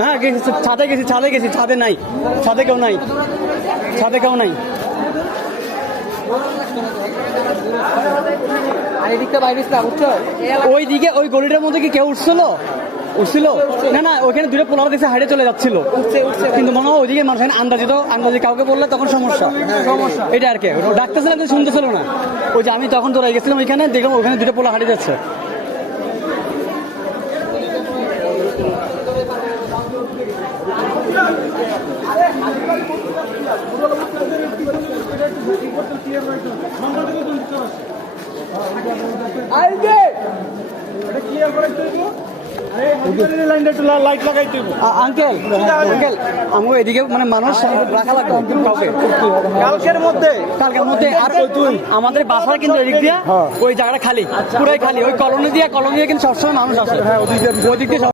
হ্যাঁ গেছি, ছাদে গেছি, ছাদে নাই, ছাদে কেউ নাই, ছাদে কেউ নাই। ওই দিকে ওই গলিটার মধ্যে কি কেউ উঠছিল? না না, ওইখানে দুটো পোলার দেখছে হাইটে চলে যাচ্ছিল, কিন্তু মনে হয় ওইদিকে মানুষ আন্দাজি কাউকে বললে তখন সমস্যা, এটা আর কি। ডাকতেছিলাম কিন্তু শুনতেছিল না। ওই যে আমি তখন দৌড়াই গেছিলাম ওইখানে, দেখলাম ওখানে দুটো পোলা হারিয়ে যাচ্ছে। আঙ্কেল আমার এদিকে মানে মানুষ রাখা লাগবে কালকের মধ্যে। আর আমাদের বাসার কিন্তু এদিক দিয়া ওই জায়গাটা খালি, পুরাই খালি। ওই কলোনি দিয়ে কিন্তু সবসময় মানুষ আসে, ওই দিক দিয়ে